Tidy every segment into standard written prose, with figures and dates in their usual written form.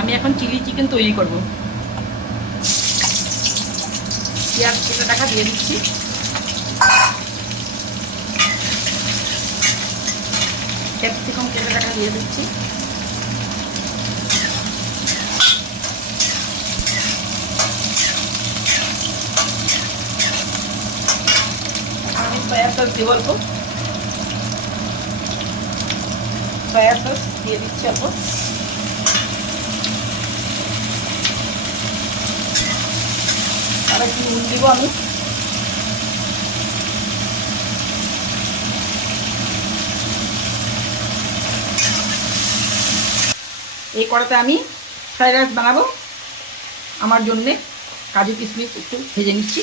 আমি এখন chilli chicken তৈরি করব। পেঁয়াজ কেটে রাখা দিয়ে দিচ্ছি। ক্যাপসিকাম কেটে রাখা দিয়ে দিচ্ছি। আমি সয়া সস দিব অল্প, সয়া সস দিয়ে দিচ্ছি অল্প। আর একটু নুন দিব আমি। এই কড়াতে আমি ফ্রাইড রাইস বানাবো। আমার জন্যে কাজু কিশমিশ একটু ভেজে নিচ্ছি।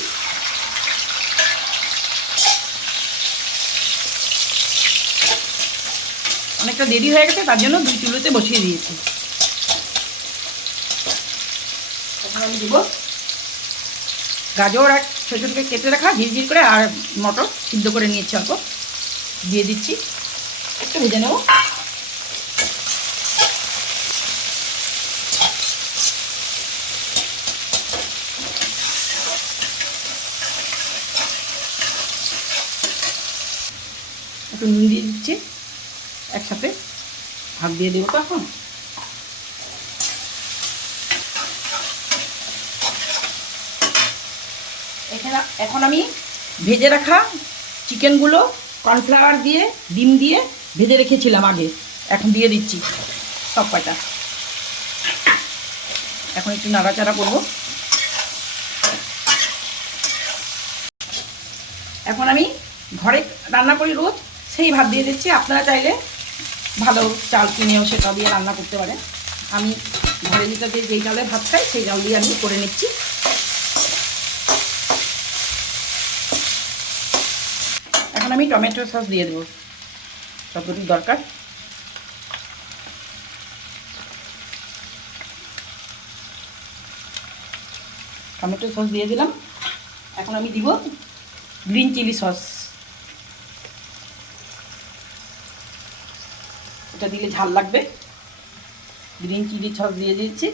অনেকটা দেরি হয়ে গেছে, তার জন্য 2 চুলোতে বসিয়ে দিয়েছি। এখন আমি দিব গাজর আর ছোটো ছোটো কেটে রাখা ঝিরঝির করে, আর মটর সিদ্ধ করে নিয়েছি অল্প, দিয়ে দিচ্ছি। একটু ভেজে নেব। একটু নুন দিয়ে দিচ্ছি, একসাথে ভাত দিয়ে দেবো। তো এখন আমি ভেজে রাখা চিকেনগুলো কর্নফ্লাওয়ার দিয়ে ডিম দিয়ে ভেজে রেখেছিলাম আগে, এখন দিয়ে দিচ্ছি সব কয়টা। এখন একটু নাড়াচাড়া করব। এখন আমি ঘরে রান্না করি রোজ, সেই ভাত দিয়ে দিচ্ছি। আপনারা চাইলে ভালো চাল কিনেও সেটা দিয়ে রান্না করতে পারেন। আমি ঘরে যেটা দিয়ে যেই চালে ভাত খাই সেই চাল দিয়ে আমি করে নিচ্ছি। এখন আমি টমেটো সস দিয়ে দেবো যতটুকু দরকার। টমেটো সস দিয়ে দিলাম। এখন আমি দিব গ্রিন চিলি সস। এটা দিলে ঝাল লাগবে। গ্রিন চিলি সস দিয়ে দিচ্ছি।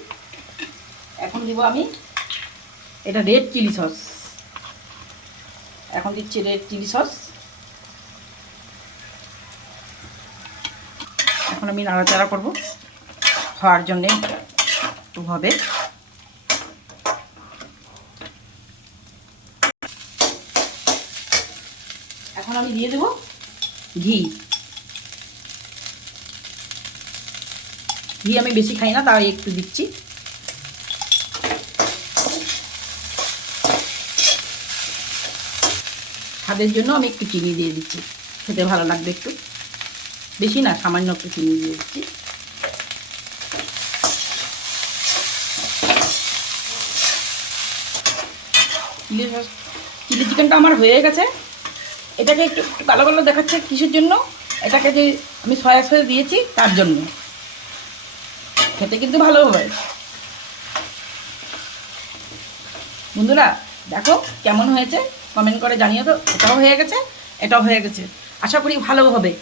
এখন দিব আমি এটা রেড চিলি সস। এখন দিচ্ছি রেড চিলি সস। এখন আমি নাড়াচাড়া করব খাওয়ার জন্যে একটু হবে। এখন আমি দিয়ে দেব ঘি। ঘি আমি বেশি খাই না, তাই একটু দিচ্ছি। স্বাদের জন্য আমি একটু চিনি দিয়ে দিচ্ছি, খেতে ভালো লাগবে একটু। বেশি না, সামান্য একটু চিনি দিয়ে দিচ্ছি। চিলি চিকেনটা আমার হয়ে গেছে। এটাকে একটু কালো কালো দেখাচ্ছে কিসের জন্য? এটাকে যে আমি সয়া সস দিয়েছি তার জন্য। খেতে কিন্তু ভালো হয়। বন্ধুরা দেখো কেমন হয়েছে, কমেন্ট করে জানিয়ে তো। এটাও হয়ে গেছে, এটাও হয়ে গেছে। আশা করি ভালো হবে।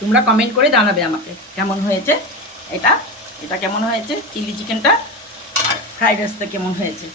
তোমরা কমেন্ট করে জানাবে আমাকে কেমন হয়েছে। এটা কেমন হয়েছে চিলি চিকেনটা, আর ফ্রাইড রাইসটা কেমন হয়েছে।